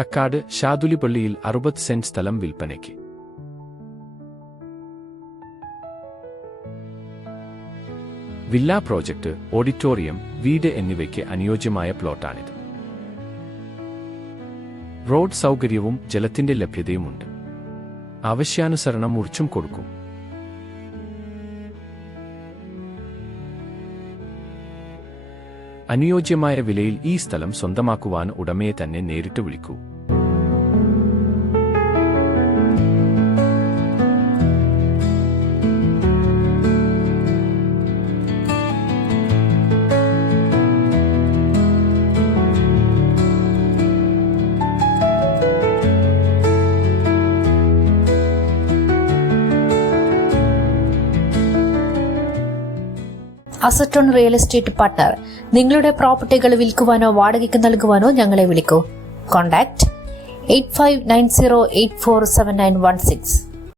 Kakkad ഷാദുലിപള്ളിയിൽ 60 saint സ്ഥലം വിൽപ്പനയ്ക്ക്. Villa project, auditorium, വീട് എന്നിവയ്ക്ക് അനുയോജ്യമായ പ്ലോട്ടാണിത്. റോഡ് സൗകര്യവും ജലത്തിന്റെ ലഭ്യതയുമുണ്ട്. ആവശ്യാനുസരണം മുറിച്ചും കൊടുക്കും. അനുയോജ്യമായ വിലയിൽ ഈ സ്ഥലം സ്വന്തമാക്കുവാൻ ഉടമയെ തന്നെ നേരിട്ട് വിളിക്കൂ. Asset on real estate partner. നിങ്ങളുടെ പ്രോപ്പർട്ടികൾ വിൽക്കുവാനോ വാടകയ്ക്ക് നൽകുവാനോ ഞങ്ങളെ വിളിക്കൂ. കോൺടാക്ട് 8590847916.